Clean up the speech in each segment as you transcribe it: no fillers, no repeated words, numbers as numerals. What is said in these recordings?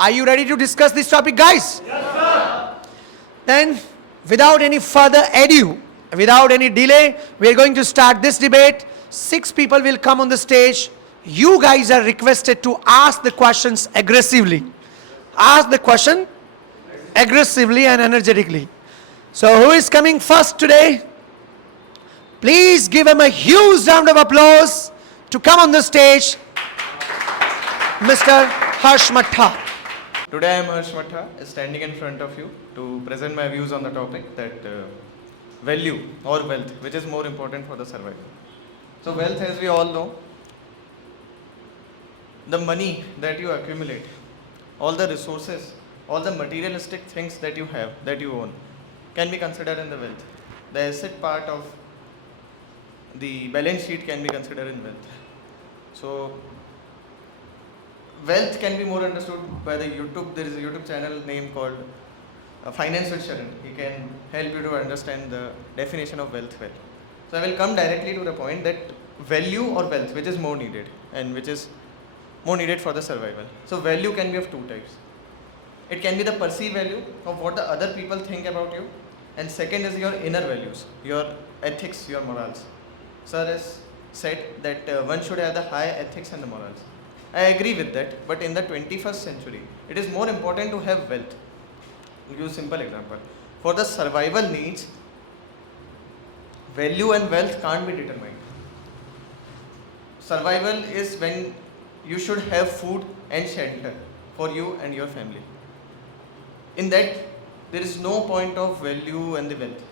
Are you ready to discuss this topic, guys? Yes, sir. Then, without any further ado, without any delay, we are going to start this debate. 6 people will come on the stage. You guys are requested to ask the questions aggressively. Ask the question aggressively and energetically. So, who is coming first today? Please give him a huge round of applause to come on the stage, Mr. Harsh Mattha. Today I am Harsh Mattha, standing in front of you to present my views on the topic that value or wealth, which is more important for the survival. So wealth, as we all know, the money that you accumulate, all the resources, all the materialistic things that you have, that you own, can be considered in the wealth. The asset part of the balance sheet can be considered in wealth. So wealth can be more understood by the YouTube. There is a YouTube channel name called Finance with Sharan. He can help you to understand the definition of wealth well. So I will come directly to the point that value or wealth, which is more needed and which is more needed for the survival. So value can be of two types. It can be the perceived value of what the other people think about you, and second is your inner values, your ethics, your morals. Sir has said that one should have the high ethics and the morals. I agree with that, but in the 21st century, it is more important to have wealth. I'll give you a simple example. For the survival needs, value and wealth can't be determined. Survival is when you should have food and shelter for you and your family. In that, there is no point of value and the wealth.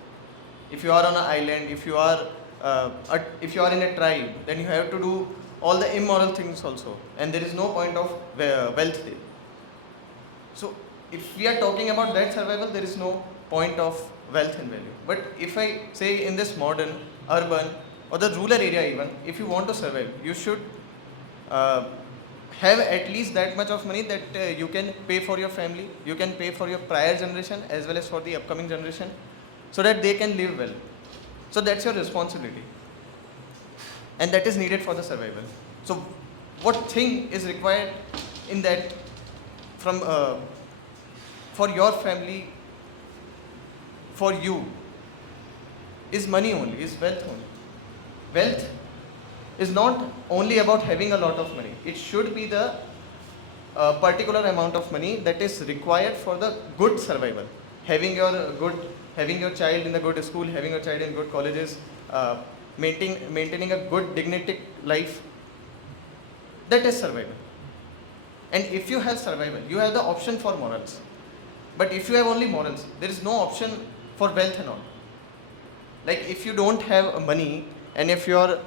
If you are on an island, if you are in a tribe, then you have to do all the immoral things also, and there is no point of wealth there. So if we are talking about that survival, there is no point of wealth and value. But if I say in this modern, urban or the rural area even, if you want to survive, you should have at least that much of money that you can pay for your family, you can pay for your prior generation as well as for the upcoming generation, so that they can live well. So that's your responsibility, and that is needed for the survival. So what thing is required in that from for your family, for you, is money only, is wealth only. Wealth is not only about having a lot of money. It should be the particular amount of money that is required for the good survival. Having your child in the good school, having your child in good colleges, maintaining a good dignified life, that is survival. And if you have survival, you have the option for morals. But if you have only morals, there is no option for wealth and all. Like if you don't have money, and if you are,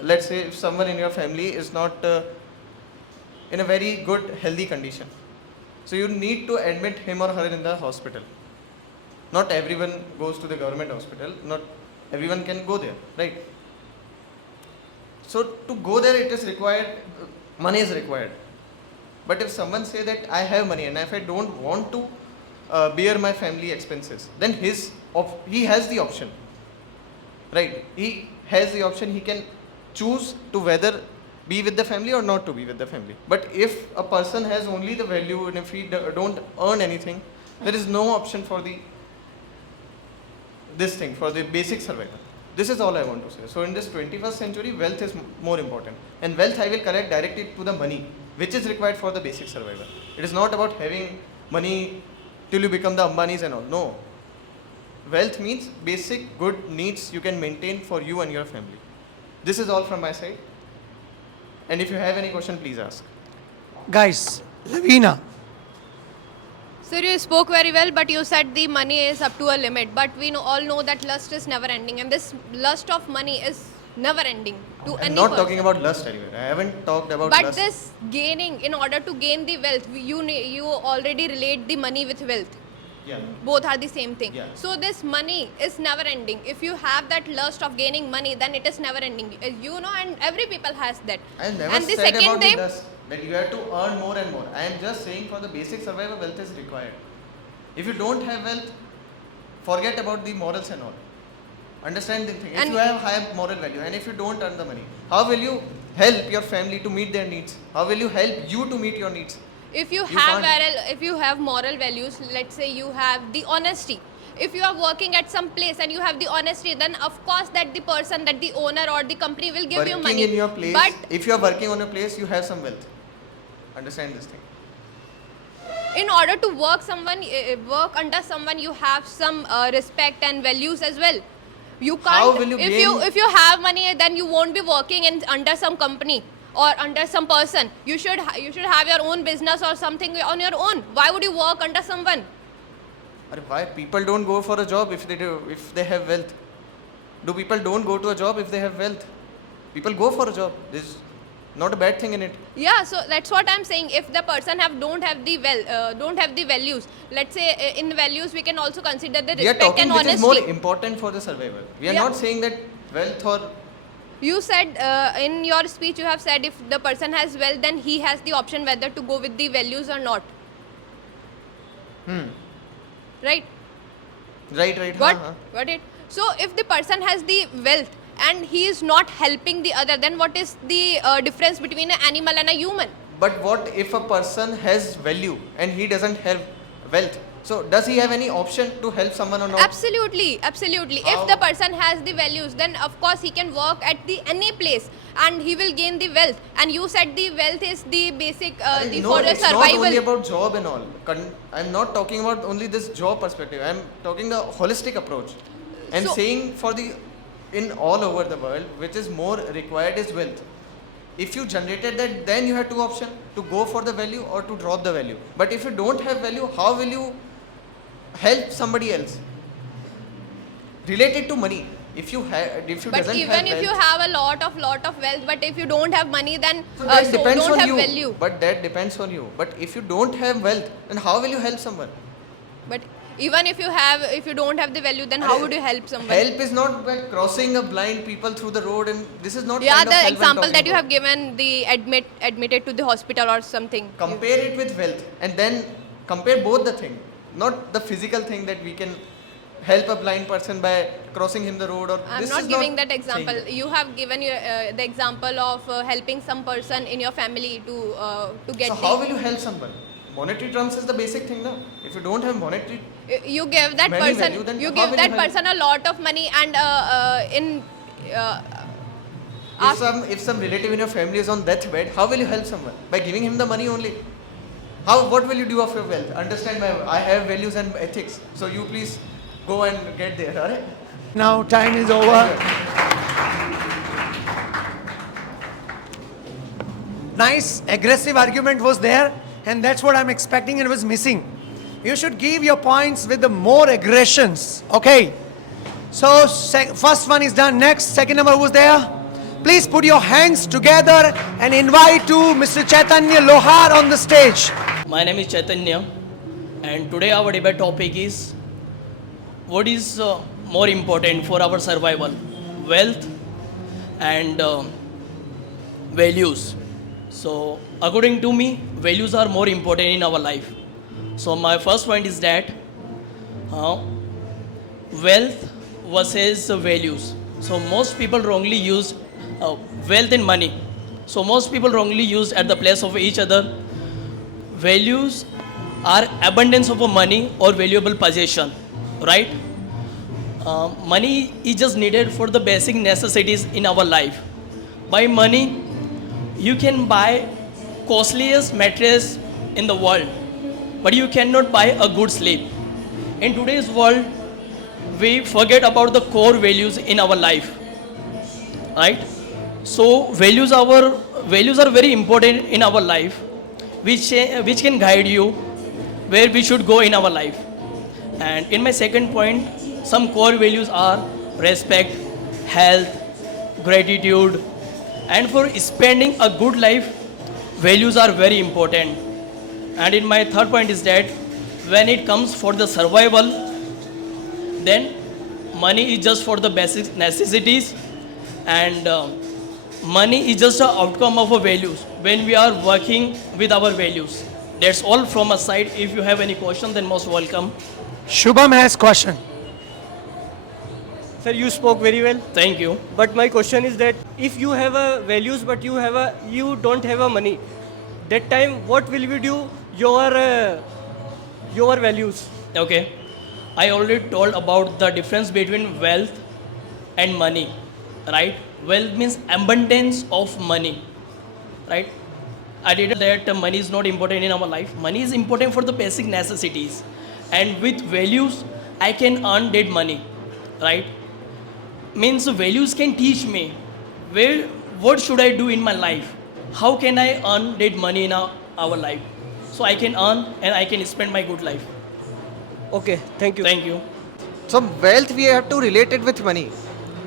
let's say, if someone in your family is not in a very good healthy condition, so you need to admit him or her in the hospital. Not everyone goes to the government hospital, not everyone can go there, right? So to go there, it is required, money is required. But if someone say that I have money and if I don't want to bear my family expenses, then he has the option, right? He has the option, he can choose to whether be with the family or not to be with the family. But if a person has only the value and if he don't earn anything, there is no option for for the basic survival. This is all I want to say. So in this 21st century, wealth is more important. And wealth I will connect directly to the money, which is required for the basic survival. It is not about having money till you become the Ambanis and all. No. Wealth means basic good needs you can maintain for you and your family. This is all from my side. And if you have any question, please ask. Guys, Lavina. Sir, you spoke very well, but you said the money is up to a limit. But we all know that lust is never ending, and this lust of money is never ending to any I'm not person. talking about lust anyway. I haven't talked about But lust. this gaining, in order to gain the wealth, you already relate the money with wealth. Yeah. Both are the same thing. Yeah. So this money is never ending. If you have that lust of gaining money, then it is never ending. And every people has that. I never and the said second about thing, the lust that you have to earn more and more. I am just saying for the basic survival, wealth is required. If you don't have wealth, forget about the morals and all. Understand the thing. If you have high moral value and if you don't earn the money, how will you help your family to meet their needs? How will you help you to meet your needs? If you can't. if you have moral values, let's say you have the honesty. If you are working at some place and you have the honesty, then of course that the person, that the owner or the company will give you Working money. in your place, But if you are working on a place, you have some wealth. Understand this thing. in order to work work under someone, you have some respect and values as well. You can't. How will you if you have money, then you won't be working in under some company or under some person. You should have your own business or something on your own. Why would you work under someone? Why people don't go for a job if they have wealth? Do people don't go to a job if they have wealth? People go for a job. There's not a bad thing in it. Yeah, so that's what I'm saying. If the person don't have the values, let's say in values we can also consider the We are respect talking and which honesty. is more important for the survival. We are Yeah. not saying that wealth or You said in your speech, you have said if the person has wealth, then he has the option whether to go with the values or not. Right? right. Got huh. got it. So if the person has the wealth and he is not helping the other, then what is the difference between an animal and a human? But what if a person has value and he doesn't have wealth? So does he have any option to help someone or not? Absolutely. How? If the person has the values, then of course he can work at the any place and he will gain the wealth. And you said the wealth is the basic No, for the it's not survival. only about job and all. I'm not talking about only this job perspective. I'm talking the holistic approach. And So- saying in all over the world, which is more required is wealth. If you generated that, then you have two options, to go for the value or to drop the value. But if you don't have value, how will you help somebody else? Related to money. If you But doesn't even have if wealth, you have a lot of wealth, but if you don't have money, then so that so depends don't on have you. value. But that depends on you. But if you don't have wealth, then how will you help someone? But even if you don't have the value, then how would you help someone? Help is not by crossing a blind people through the road, and this is not Yeah, kind of the help I'm example talking that you about. have given, the admitted to the hospital or something. Compare it with wealth and then compare both the thing, not the physical thing that we can help a blind person by crossing him the road, or I'm this not is giving not that example. thing. You have given the example of helping some person in your family to get So the. how will you help someone? Monetary terms is the basic thing now. If you don't have monetary, You give that Many person. value, then You how give will that you help? person a lot of money, and if some relative in your family is on deathbed, how will you help someone? By giving him the money only. What will you do of your wealth? Understand I have values and ethics. So you please go and get there, alright? Now time is over. Nice aggressive argument was there, and that's what I'm expecting and was missing. You should give your points with the more aggressions. Okay. So first one is done. Next, second number who's there? Please put your hands together and invite to Mr. Chaitanya Lohar on the stage. My name is Chaitanya, and today our debate topic is what is more important for our survival, wealth and values. So according to me, values are more important in our life. So my first point is that wealth versus values. So most people wrongly use wealth and money. So most people wrongly use at the place of each other. Values are abundance of a money or valuable possession, right? Money is just needed for the basic necessities in our life. By money, you can buy costliest mattress in the world, but you cannot buy a good sleep. In today's world, we forget about the core values in our life, right? So values are very important in our life, which can guide you where we should go in our life. And in my second point, some core values are respect, health, gratitude, and for spending a good life, values are very important. And in my third point is that when it comes for the survival, then money is just for the basic necessities, and money is just an outcome of our values when we are working with our values. That's all from my side. If you have any question, then most welcome. Shubham has question. Sir, you spoke very well. Thank you. But my question is that if you have a values but you don't have a money, that time what will we do your values. Okay. I already told about the difference between wealth and money, right? Wealth means abundance of money, right? I did that money is not important in our life. Money is important for the basic necessities. And with values, I can earn that money, right? Means values can teach me where, what should I do in my life? How can I earn that money in our life? So I can earn and I can spend my good life. Okay, thank you. Thank you. So wealth we have to relate it with money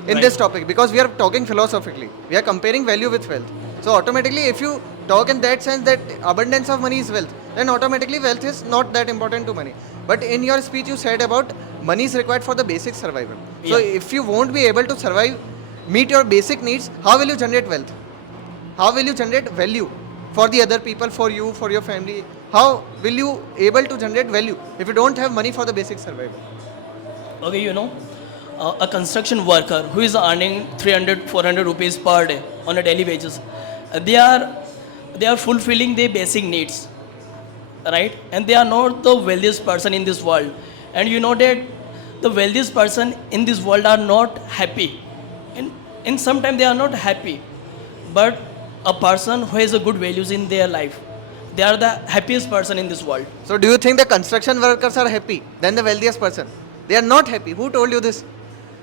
in Right. this topic because we are talking philosophically. We are comparing value with wealth. So automatically if you talk in that sense that abundance of money is wealth, then automatically wealth is not that important to money. But in your speech you said about money is required for the basic survival. So Yeah. if you won't be able to survive, meet your basic needs, how will you generate wealth? How will you generate value for the other people, for you, for your family? How will you able to generate value if you don't have money for the basic survival? Okay, a construction worker who is earning 300, 400 rupees per day on a daily wages, they are fulfilling their basic needs, right? And they are not the wealthiest person in this world. And you know that the wealthiest person in this world are not happy. In some time they are not happy. But a person who has a good values in their life, they are the happiest person in this world. So do you think the construction workers are happy than the wealthiest person? They are not happy. Who told you this?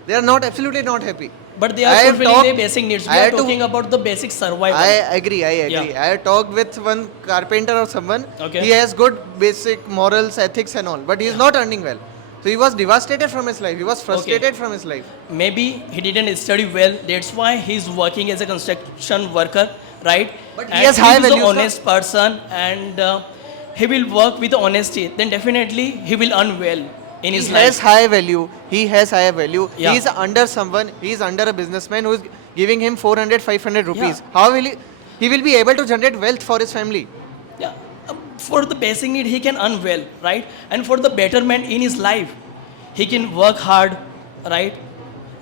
They are not, absolutely not happy. But they are I have fulfilling their talked- basic needs. We I are had to- talking about the basic survival. I agree. Yeah. I have talked with one carpenter or someone. Okay. He has good basic morals, ethics and all, but he is not earning well. So he was devastated from his life. He was frustrated from his life. Maybe he didn't study well. That's why he's working as a construction worker, right? But he And has high is values, an na? honest person, and he will work with honesty. Then definitely he will earn well in his He life. has high value. He has high value. Yeah. He is under someone. He is under a businessman who is giving him 400, 500 rupees. Yeah. How will he? He will be able to generate wealth for his family. Yeah. For the basic need, he can earn well, right? And for the betterment in his life, he can work hard, right?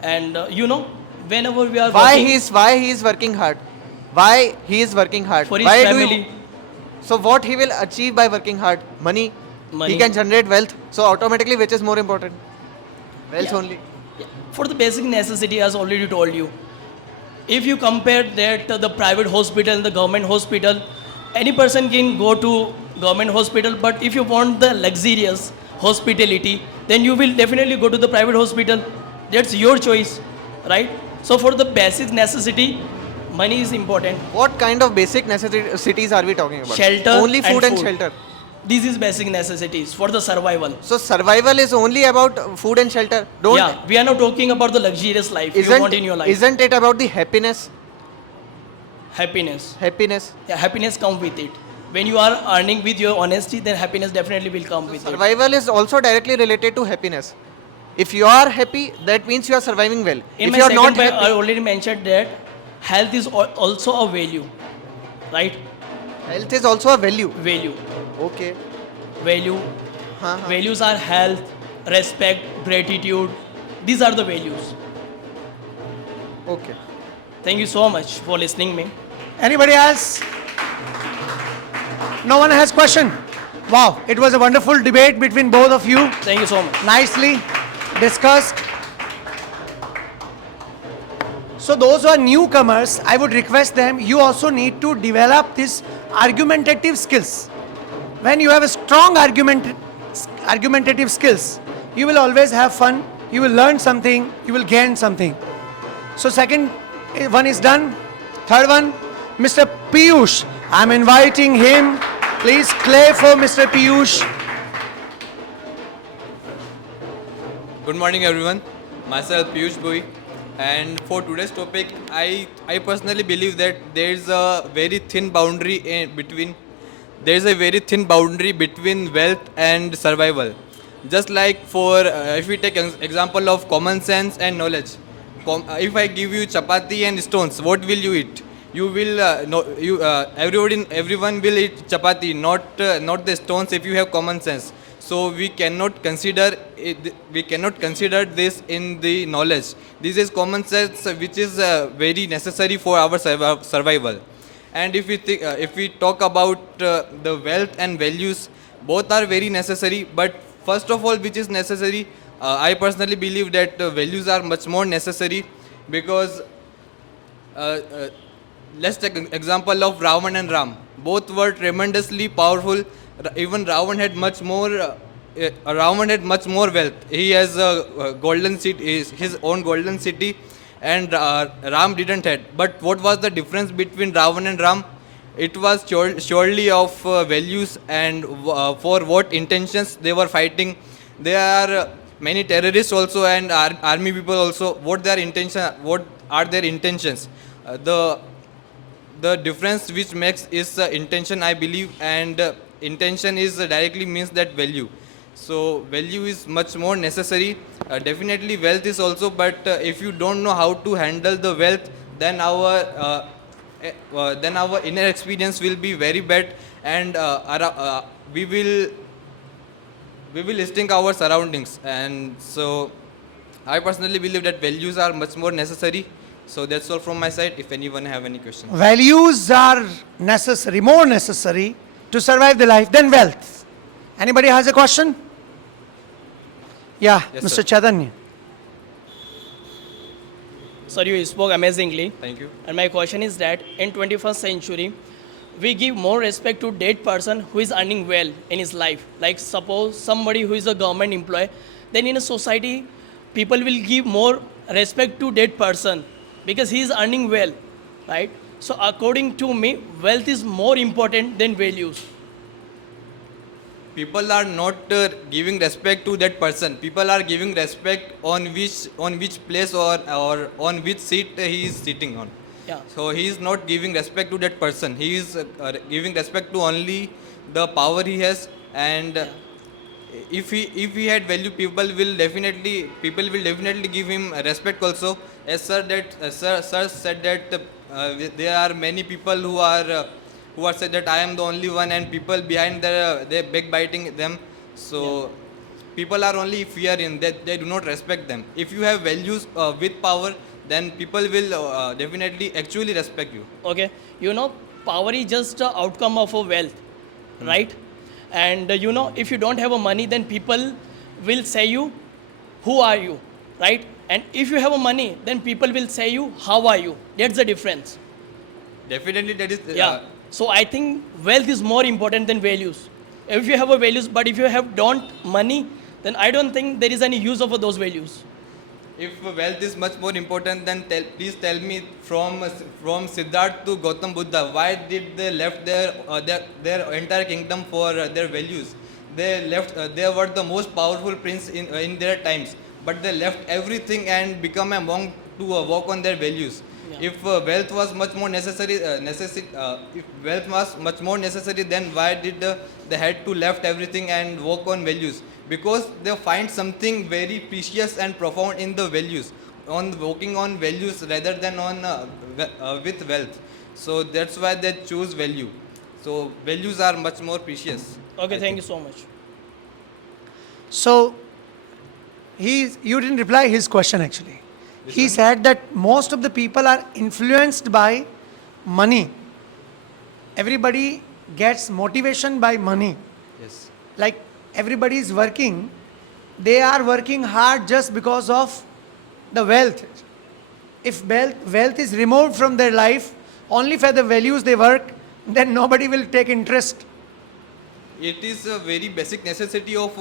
And whenever we are Why working he is working hard? Why he is working hard? for his Why do family, you, so what he will achieve by working hard? Money. Money. He can generate wealth. So automatically, which is more important? Wealth Yeah. only. for the basic necessity, as already told you. If you compare that the private hospital and the government hospital, any person can go to government hospital, but if you want the luxurious hospitality, then you will definitely go to the private hospital. That's your choice, right? So for the basic necessity, money is important. What kind of basic necessities are we talking about? Shelter Only food and food. shelter. These is basic necessities for the survival. So survival is only about food and shelter. Don't. Yeah, we are not talking about the luxurious life you want in your life. Isn't it about the happiness? Happiness. Happiness. Yeah, happiness come with it. When you are earning with your honesty, then happiness definitely will come with it. Survival is also directly related to happiness. If you are happy, that means you are surviving well. In If my you are second not point, I happy, already mentioned that health is also a value, right? health is also a value. Value. Okay. Value. Huh. Values are health, respect, gratitude. These are the values. Okay. Thank you so much for listening me. Anybody else? No one has question? Wow, it was a wonderful debate between both of you. Thank you so much. Nicely discussed. So those who are newcomers, I would request them, you also need to develop this argumentative skills. When you have a strong argumentative skills, you will always have fun, you will learn something, you will gain something. So second one is done. Third one, Mr. Piyush. I'm inviting him. Please clap for Mr. Piyush. Good morning, everyone. Myself Piyush Bhoi, and for today's topic, I personally believe that there is a very thin boundary between wealth and survival. Just like for if we take an example of common sense and knowledge, if I give you chapati and stones, what will you eat? You will everyone will eat chapati, not the stones. If you have common sense, so we cannot consider this in the knowledge. This is common sense, which is very necessary for our survival. And if we talk about the wealth and values, both are very necessary. But first of all, which is necessary, I personally believe that values are much more necessary because uh, uh, let's take an example of Ravan and Ram. Both were tremendously powerful. Even Ravan had much more wealth. He has a golden city, his own golden city, and Ram didn't have. But what was the difference between Ravan and Ram? It was surely of values and for what intentions they were fighting. There are many terrorists also and army people also. What are their intentions? The difference which makes is intention, I believe, and intention is directly means that value. So value is much more necessary. Definitely wealth is also, but if you don't know how to handle the wealth, then our inner experience will be very bad, and we will stink our surroundings. And so I personally believe that values are much more necessary. So that's all from my side. If anyone have any questions. Values are necessary, more necessary to survive the life than wealth. Anybody has a question? Yeah, Yes, Mr. sir. Chaitanya. Sir, you spoke amazingly. Thank you. And my question is that in 21st century, we give more respect to dead person who is earning well in his life. Like suppose somebody who is a government employee, then in a society, people will give more respect to dead person because he is earning well, right? So according to me, wealth is more important than values. People are not giving respect to that person. People are giving respect on which place or on which seat he is sitting on. Yeah. So he is not giving respect to that person. He is giving respect to only the power he has. And if he had value, people will definitely give him respect also. As sir said that there are many people who are said that I am the only one, and people behind they're backbiting them. So people are only fearing that they do not respect them. If you have values with power, then people will definitely actually respect you. Okay, you know, power is just an outcome of a wealth, right? And you know, if you don't have a money, then people will say you, who are you, right? And if you have a money, then people will say you, how are you? That's the difference. Definitely that is Yeah. So I think wealth is more important than values. If you have a values, but if you have don't money, then I don't think there is any use of those values. If wealth is much more important, then please tell me from Siddharth to Gautam Buddha, why did they left their entire kingdom for their values? They left. They were the most powerful prince in their times, but they left everything and become a monk to walk on their values. Yeah. If wealth was much more necessary, if wealth was much more necessary, then why did they had to left everything and walk on values? Because they find something very precious and profound in the values, on walking on values rather than on with wealth. So that's why they choose value. So values are much more precious. Okay, I thank think. you so much. So, you didn't reply his question actually. He said that most of the people are influenced by money. Everybody gets motivation by money. Yes. Like everybody is working, they are working hard just because of the wealth. If wealth is removed from their life, only for the values they work, then nobody will take interest. It is a very basic necessity of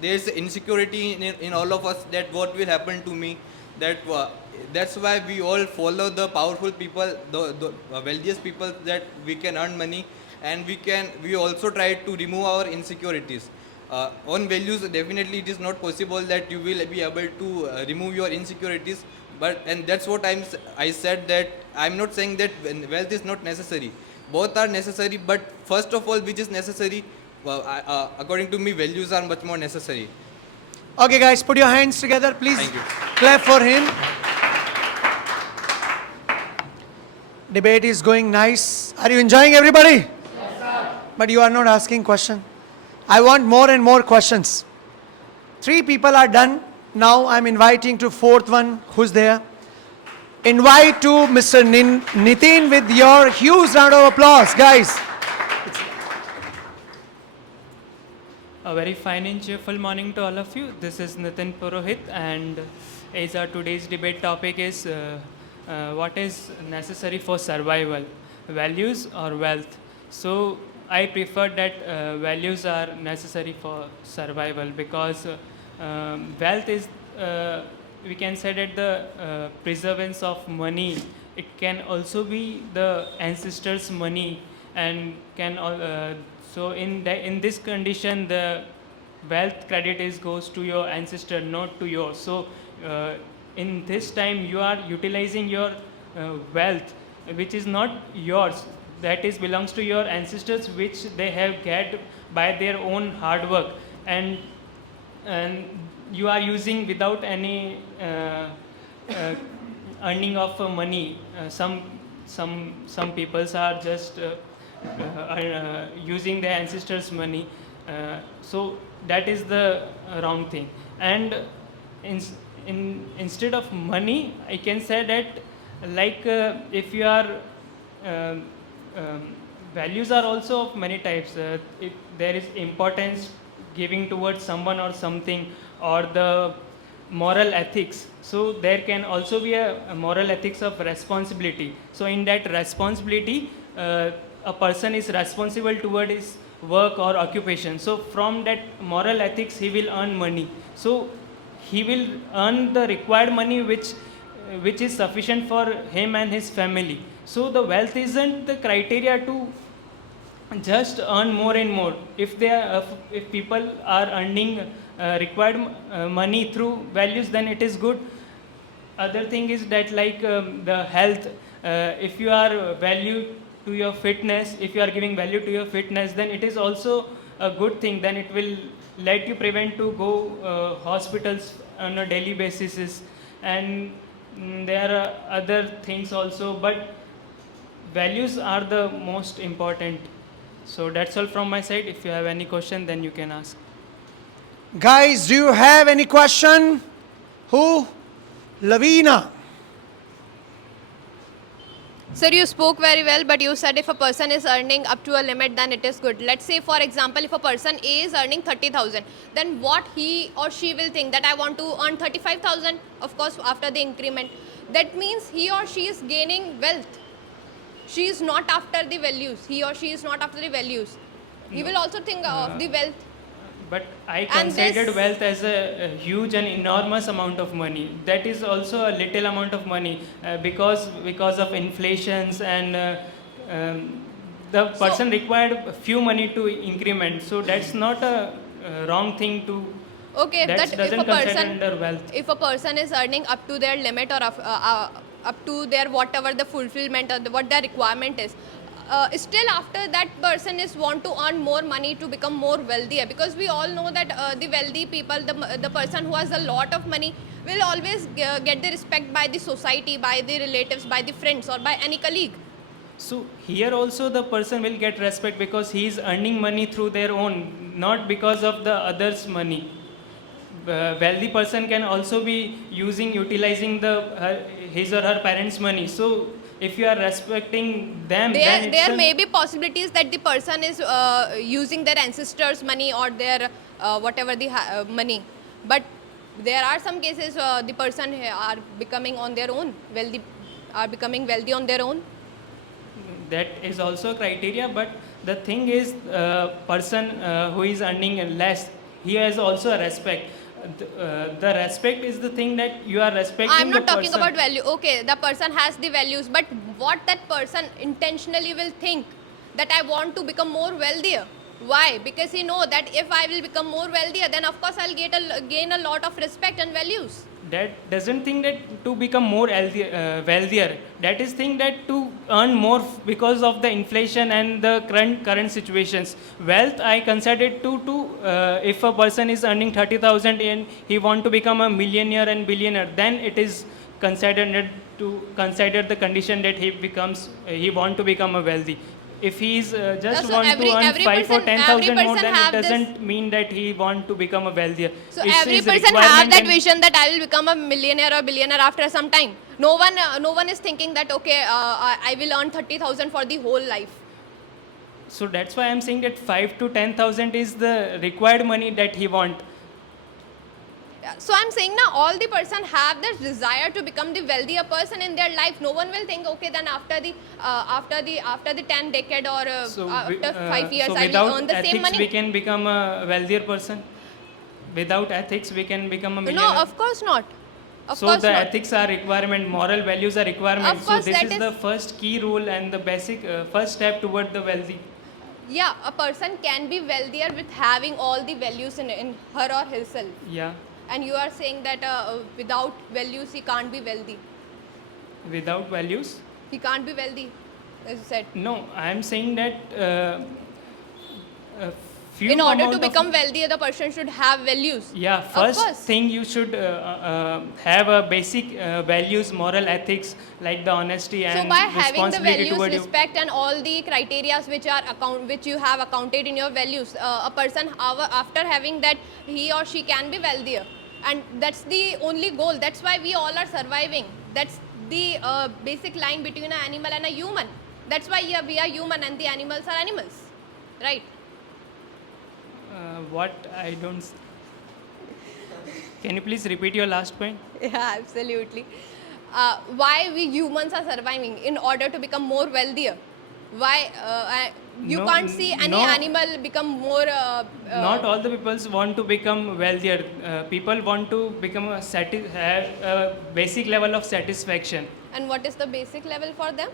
there's insecurity in all of us that what will happen to me, that's why we all follow the powerful people, the wealthiest people, that we can earn money, and we also try to remove our insecurities. On values, definitely it is not possible that you will be able to remove your insecurities, and that's what I said, that I'm not saying that wealth is not necessary. Both are necessary, but first of all, which is necessary, according to me, values are much more necessary. Okay, guys, put your hands together, please. Thank you. Clap for him. Debate is going nice. Are you enjoying, everybody? Yes, sir. But you are not asking question. I want more and more questions. 3 people are done. Now I'm inviting to 4th one. Who's there? invite to Mr. Nitin with your huge round of applause, guys. A very fine and cheerful morning to all of you. This is Nitin Purohit, and as our today's debate topic is what is necessary for survival, values or wealth. So I prefer that values are necessary for survival because wealth is, we can say that the preservance of money. It can also be the ancestors' money and can so in this condition the wealth credit is goes to your ancestor, not to yours. So in this time you are utilizing your wealth which is not yours, that is belongs to your ancestors, which they have get by their own hard work, and you are using without any earning of money. Some peoples are just using their ancestors' money. So that is the wrong thing. And instead of money, I can say that like if you are values are also of many types. If there is importance giving towards someone or something, or the moral ethics. So there can also be a moral ethics of responsibility. So in that responsibility, a person is responsible toward his work or occupation. So from that moral ethics, he will earn money. So he will earn the required money which is sufficient for him and his family. So the wealth isn't the criteria to just earn more and more. If if people are earning required money through values, then it is good. Other thing is that like the health, if you are value to your fitness, if you are giving value to your fitness, then it is also a good thing. Then it will let you prevent to go hospitals on a daily basis. And there are other things also, but values are the most important. So that's all from my side. If you have any question, then you can ask. Guys, do you have any question? Who? Lavina. Sir, you spoke very well, but you said if a person is earning up to a limit, then it is good. Let's say, for example, if a person A is earning 30,000, then what he or she will think that I want to earn 35,000, of course, after the increment. That means he or she is gaining wealth. She is not after the values. He or she is not after the values. He will also think of the wealth. But I And considered this- wealth as a huge and enormous amount of money. That is also a little amount of money because of inflations and the person required few money to increment. So that's not a wrong thing to. Okay, if That that if doesn't a consider person under wealth. if a person is earning up to their limit or up to their whatever the fulfillment or what their requirement is, still after that person is want to earn more money to become more wealthier, because we all know that the wealthy people, the person who has a lot of money will always get the respect by the society, by the relatives, by the friends, or by any colleague. So here also the person will get respect because he is earning money through their own, not because of the others' money. Wealthy person can also be utilizing his or her parents' money. So if you are respecting them, then There may be possibilities that the person is using their ancestors' money or their whatever the money, but there are some cases the person are becoming on their own wealthy, are becoming wealthy on their own. that is also a criteria. But the thing is, person who is earning less, he has also a respect. The respect is the thing that you are respecting. I'm not the talking person. about value. Okay, the person has the values, but what that person intentionally will think that I want to become more wealthier. Why? Because he know that if I will become more wealthier, then of course I'll gain a lot of respect and values. That doesn't think that to become more wealthier. That is think that to earn more because of the inflation and the current situations. Wealth, I consider it to if a person is earning 30,000 and he want to become a millionaire and billionaire, then it is considered to consider the condition that he want to become a wealthy. if he's just so want every- to earn every 5 or person- 10,000 every more, person then it have this- doesn't mean that he want to become a wealthier. So It's every his person have requirement that and- vision that I will become a millionaire or billionaire after some time. No one is thinking that okay, I will earn 30,000 for the whole life. So that's why I'm saying that 5 to 10,000 is the required money that he want. So I'm saying now all the person have this desire to become the wealthier person in their life. No one will think okay then after the 10 decade or after 5 years so I will without earn the ethics same money. we can become a wealthier person. Without ethics we can become a millionaire. No, of course not. Of So course the not. ethics are requirement, moral values are requirement. Of So course, this that is is- the first key rule and the basic first step toward the wealthy. Yeah, a person can be wealthier with having all the values in her or himself. Yeah. And you are saying that without values he can't be wealthy. Without values? He can't be wealthy, as you said. No, I am saying that few In order to amount of- become wealthy, the person should have values. Yeah, Of first course. thing you should have a basic values, moral ethics like the honesty So and by having the responsibility values, toward you. respect, and all the criteria which you have accounted in your values, a person after having that, he or she can be wealthier, and that's the only goal. That's why we all are surviving. That's the basic line between an animal and a human. That's why we are human and the animals are animals, right? What I don't. Can you please repeat your last point? Yeah, absolutely. Why we humans are surviving in order to become more wealthier? Why you No, can't see any no. animal become more? Not all the people want to become wealthier. People want to become have a basic level of satisfaction. And what is the basic level for them?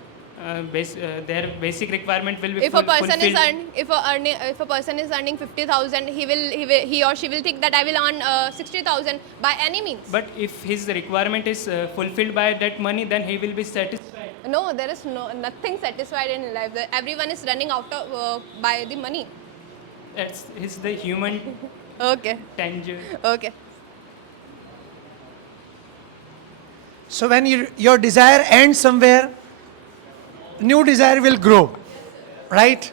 Their basic requirement will be If a person is fulfilled. if a person is earning 50,000, he or she will think that I will earn 60,000 by any means. But if his requirement is fulfilled by that money, then he will be satisfied. No, there is nothing satisfied in life. Everyone is running out of by the money. That's is the human Okay. tangible. Okay. So when your desire ends somewhere, new desire will grow, right?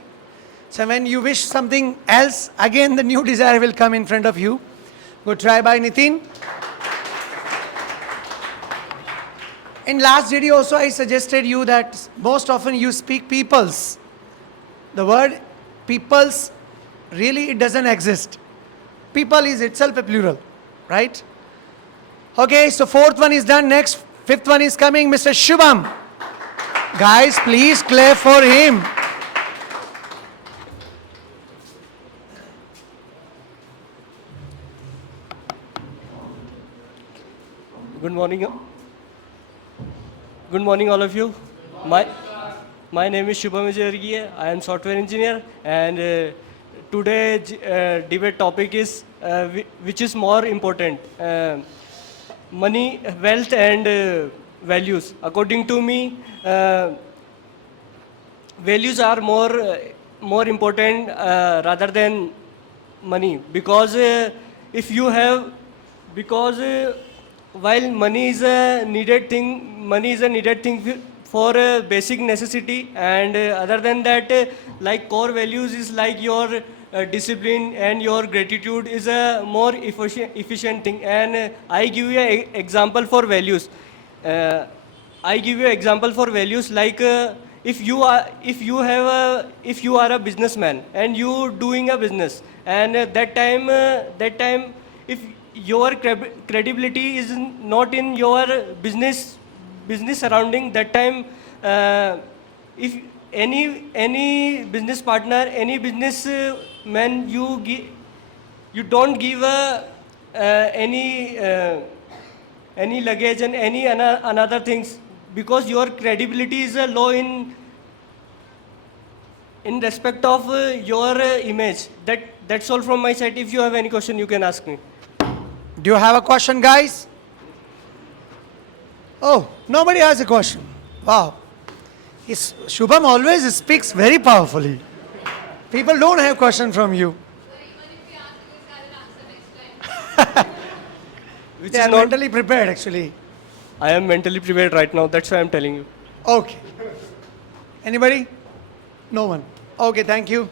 So when you wish something else, again the new desire will come in front of you. Good try by Nitin. In last video also I suggested you that most often you speak peoples. The word peoples, really it doesn't exist. People is itself a plural, right? Okay, so fourth one is done. Next, fifth one is coming, Mr. Shubham. Guys, please clap for him. Good morning. Good morning, all of you. My name is Shubham Vijayargiya. I am software engineer, and today's debate topic is which is more important, money, wealth, and values. According to me, values are more important rather than money, because if you have because while money is a needed thing for basic necessity, and other than that, like core values is like your discipline and your gratitude is a more efficient thing. And I give you an example for values. Like if you are a businessman and you doing a business, and that time if your credibility is not in your business surrounding, that time if any business partner, any business man, you don't give any luggage and any another things, because your credibility is low in respect of your image. That's all from my side. If you have any question, you can ask me. Do you have a question, guys? Oh, nobody has a question. Wow. Shubham always speaks very powerfully. People don't have question from you. Which They is are not, mentally prepared actually. I am mentally prepared right now. That's why I'm telling you. Okay. Anybody? No one. Okay, thank you.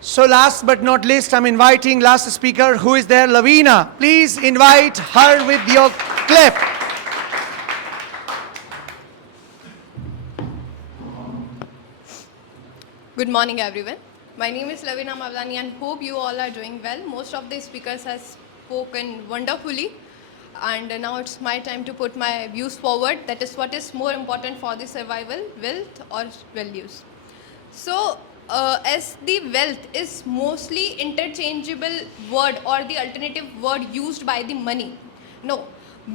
So last but not least, I'm inviting last speaker. Who is there? Lavina. Please invite her with your clip. Good morning, everyone. My name is Lavina Mavlani and hope you all are doing well. Most of the speakers have spoken wonderfully, and now it's my time to put my views forward. That is what is more important for the survival, wealth or values. So, as the wealth is mostly interchangeable word or the alternative word used by the money. No,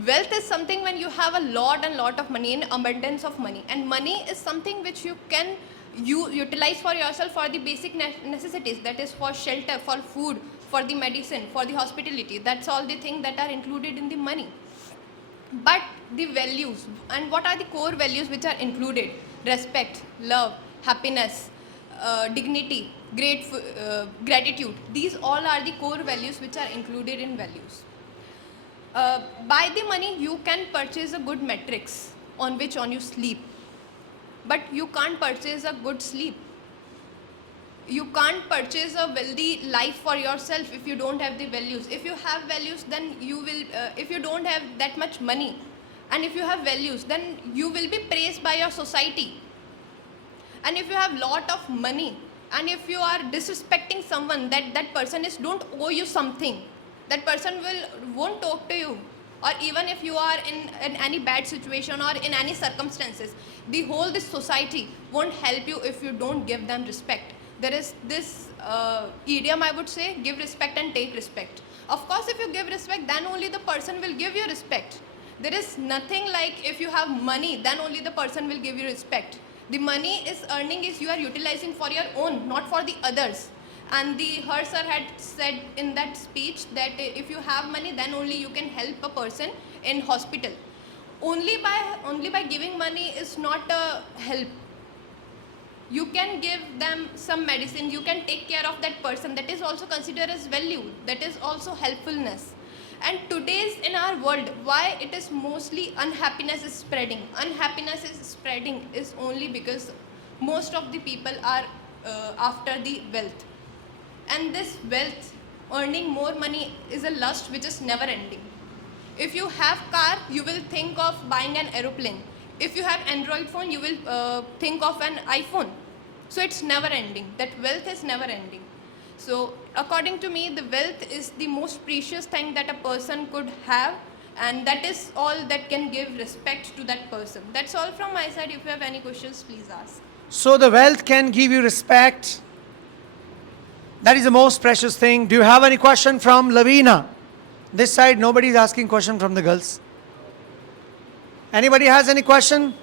wealth is something when you have a lot and lot of money, in abundance of money, and money is something which you utilize for yourself for the basic necessities. That is for shelter, for food, for the medicine, for the hospitality. That's all the things that are included in the money. But the values, and what are the core values which are included? Respect, love, happiness, dignity, gratitude. These all are the core values which are included in values. By the money you can purchase a good matrix on which on you sleep, but you can't purchase a good sleep. You can't purchase a wealthy life for yourself if you don't have the values. If you have values, then you will, if you don't have that much money, and if you have values, then you will be praised by your society. And if you have lot of money, and if you are disrespecting someone, that person is don't owe you something, that person won't talk to you. Or even if you are in any bad situation or in any circumstances, this society won't help you if you don't give them respect. There is this idiom, I would say, give respect and take respect. Of course, if you give respect, then only the person will give you respect. There is nothing like if you have money, then only the person will give you respect. The money is earning is you are utilizing for your own, not for the others. And her sir had said in that speech that if you have money, then only you can help a person in hospital. Only by giving money is not a help. You can give them some medicine, you can take care of that person. That is also considered as value. That is also helpfulness. And today's in our world, why it is mostly unhappiness is spreading. Unhappiness is spreading is only because most of the people are after the wealth. And this wealth, earning more money, is a lust which is never ending. If you have car, you will think of buying an aeroplane. If you have Android phone, you will think of an iPhone. So it's never ending. That wealth is never ending. So according to me, the wealth is the most precious thing that a person could have, and that is all that can give respect to that person. That's all from my side. If you have any questions, please ask. So the wealth can give you respect. That is the most precious thing. Do you have any question from Lavina? This side, nobody is asking question from the girls. Anybody has any question?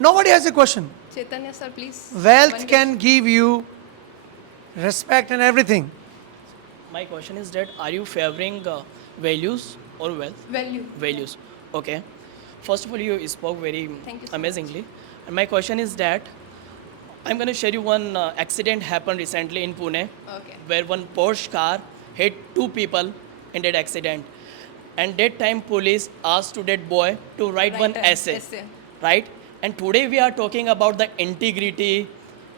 Nobody has a question. Chaitanya sir, please. Wealth One can give you respect and everything. My question is that are you favoring values or wealth? value. Values. Okay. First of all, you spoke very Thank you so amazingly. And my question is that I'm going to share you one accident happened recently in Pune, Okay. where one Porsche car hit two people in that accident. And that time police asked to that boy to write one an essay. Right? And today we are talking about the integrity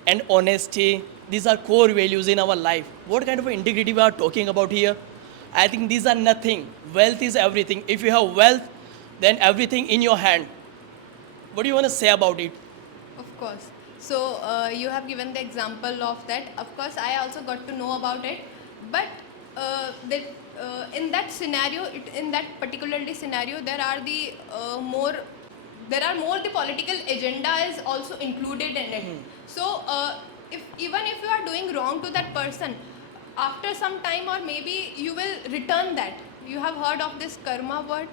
and honesty. These are core values in our life. What kind of integrity we are talking about here? I think these are nothing. Wealth is everything. If you have wealth, then everything in your hand. What do you want to say about it? Of course. So you have given the example of that. Of course, I also got to know about it. But in that scenario, in that particularly scenario, there are more the political agenda is also included in it. So even if you are doing wrong to that person, after some time or maybe you will return that. You have heard of this karma word?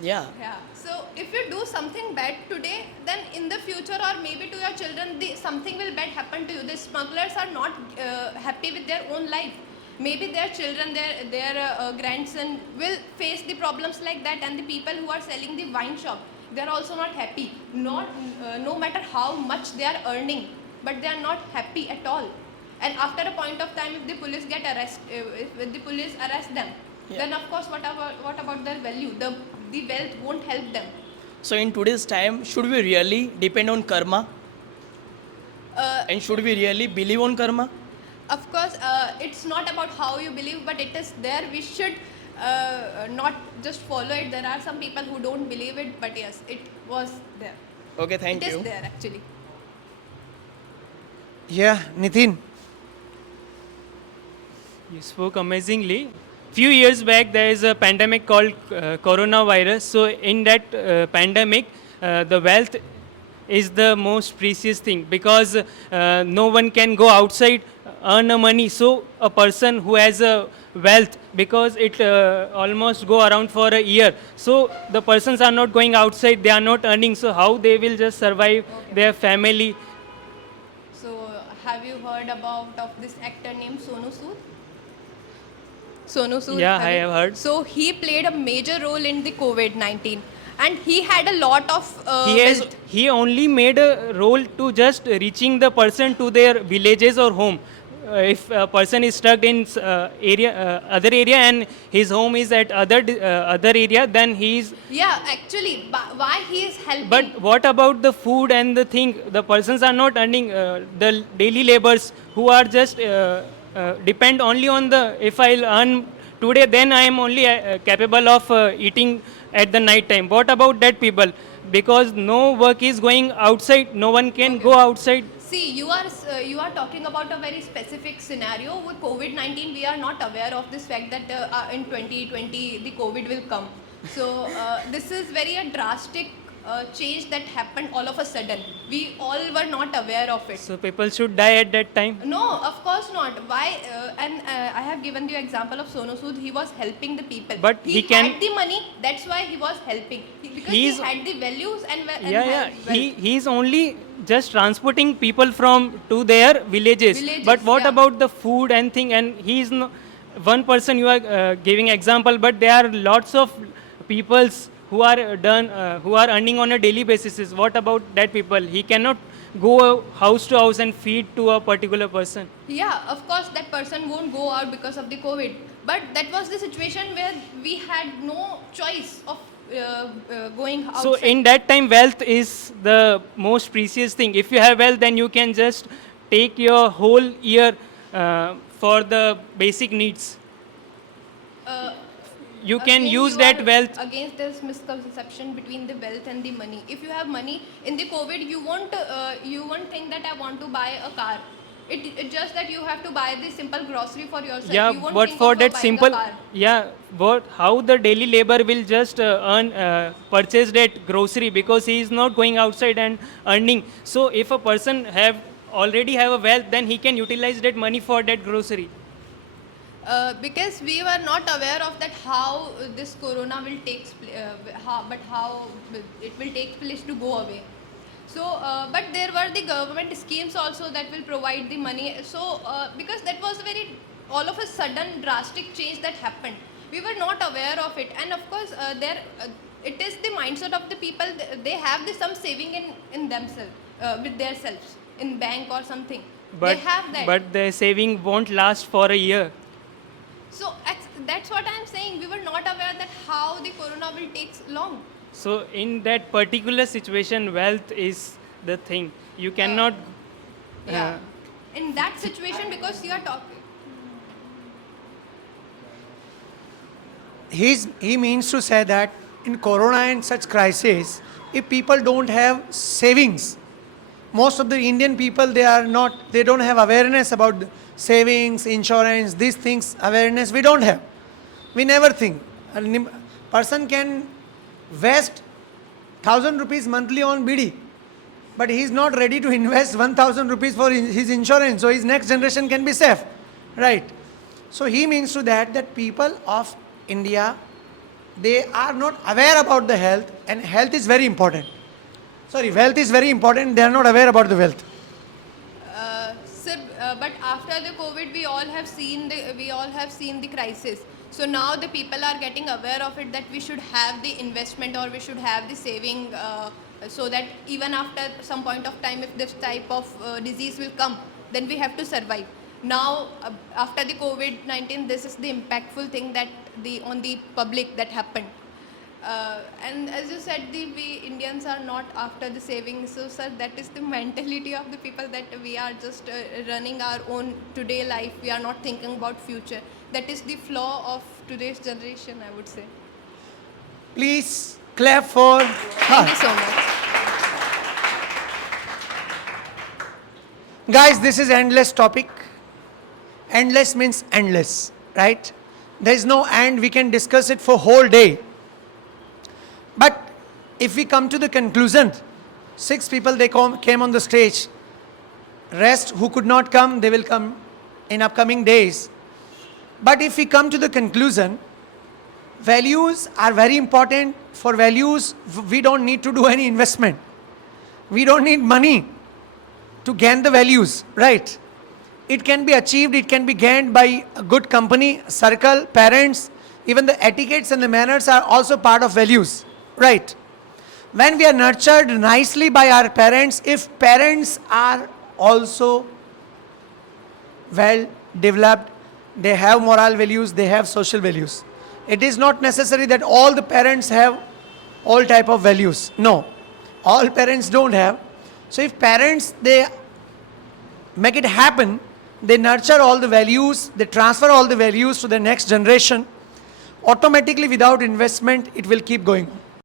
Yeah. Yeah. So if you do something bad today, then in the future or maybe to your children, something will bad happen to you. The smugglers are not happy with their own life. Maybe their children, their grandson will face the problems like that, and the people who are selling the wine shop, they are also not happy. No matter how much they are earning, but they are not happy at all. And after a point of time, if the police if the police arrest them, Yeah. then of course what about their value? The wealth won't help them. So in today's time, should we really depend on karma? And should we really believe on karma? Of course, it's not about how you believe, but it is there. We should not just follow it. There are some people who don't believe it, but yes, it was there. Okay, thank It you. is there actually. Yeah, Nitin. You spoke amazingly. Few years back, there is a pandemic called coronavirus. So in that pandemic, the wealth is the most precious thing because no one can go outside earn a money. So a person who has a wealth, because it almost go around for a year. So the persons are not going outside, they are not earning. So how they will just survive their family? So, have you heard about of this actor named Sonu Sood? Sonu Sood. Yeah, I you- have heard. So he played a major role in the COVID-19, and he had a lot of wealth. He only made a role to just reaching the person to their villages or home. If a person is stuck in other area and his home is at other area, then he's. Yeah, actually, why he is helping? But what about the food and the thing? The persons are not earning. The daily laborers who are just depend only on the. If I'll earn today, then I am only capable of eating at the night time. What about that people? Because no work is going outside. No one can go outside. See, you are talking about a very specific scenario. With COVID-19, we are not aware of this fact that in 2020 the COVID will come. So this is very a drastic change that happened all of a sudden. We all were not aware of it. So people should die at that time. No, of course not. Why? I have given you example of Sonu Sood. He was helping the people. But he can- had the money. That's why he was helping. Because he He's- had the values and Yeah. had wealth. He's only just transporting people from to their villages. Villages, But what yeah. about the food and thing? And he's no, one person you are giving example, but there are lots of peoples who are who are earning on a daily basis. What about that people? He cannot go house to house and feed to a particular person. Yeah, of course, that person won't go out because of the COVID. But that was the situation where we had no choice of going outside. So in that time, wealth is the most precious thing. If you have wealth, then you can just take your whole year for the basic needs. Uh, You can Again, use you that are wealth. Against this misconception between the wealth and the money. If you have money in the COVID, you won't think that I want to buy a car. It's just that you have to buy the simple grocery for yourself. Yeah, you won't but think for of that buying a simple, car. yeah, but how the daily labor will just purchase that grocery because he is not going outside and earning. So if a person already have a wealth, then he can utilize that money for that grocery. Because we were not aware of that how this corona will how it will take place to go away. So, but there were the government schemes also that will provide the money. So, because that was very all of a sudden drastic change that happened, we were not aware of it. And of course, it is the mindset of the people. They have some saving in themselves with their selves in bank or something. But they have that. but the saving won't last for a year. So that's what I'm saying. We were not aware that how the corona will take long. So in that particular situation, wealth is the thing. You cannot. Yeah. In that situation, because you are talking. He means to say that in corona and such crisis, if people don't have savings, most of the Indian people, they don't have awareness about savings, insurance, these things, awareness we don't have. We never think. A person can waste 1,000 rupees monthly on BD, but he is not ready to invest 1,000 rupees for his insurance, so his next generation can be safe, right? So he means to that people of India, they are not aware about the health, and health is very important. Sorry, wealth is very important, they are not aware about the wealth. Sir, but after the COVID, we all have seen the crisis. So now the people are getting aware of it that we should have the investment or we should have the saving, so that even after some point of time, if this type of disease will come, then we have to survive. Now, after the COVID-19, this is the impactful thing that on the public that happened. And as you said, we Indians are not after the savings. So, sir, that is the mentality of the people, that we are just running our own today life. We are not thinking about future. That is the flaw of today's generation, I would say. Please clap for Thank you her. so much. Guys, this is endless topic. Endless means endless, right? There is no end. We can discuss it for whole day. But if we come to the conclusion, 6 people they came on the stage. Rest who could not come, they will come in upcoming days. But if we come to the conclusion, values are very important. For values, we don't need to do any investment. We don't need money to gain the values, right? It can be achieved, it can be gained by a good company, circle, parents. Even the etiquettes and the manners are also part of values, right? When we are nurtured nicely by our parents, if parents are also well developed, they have moral values, they have social values. It is not necessary that all the parents have all type of values. No, all parents don't have. So if parents, they make it happen, they nurture all the values, they transfer all the values to the next generation, automatically without investment, it will keep going on.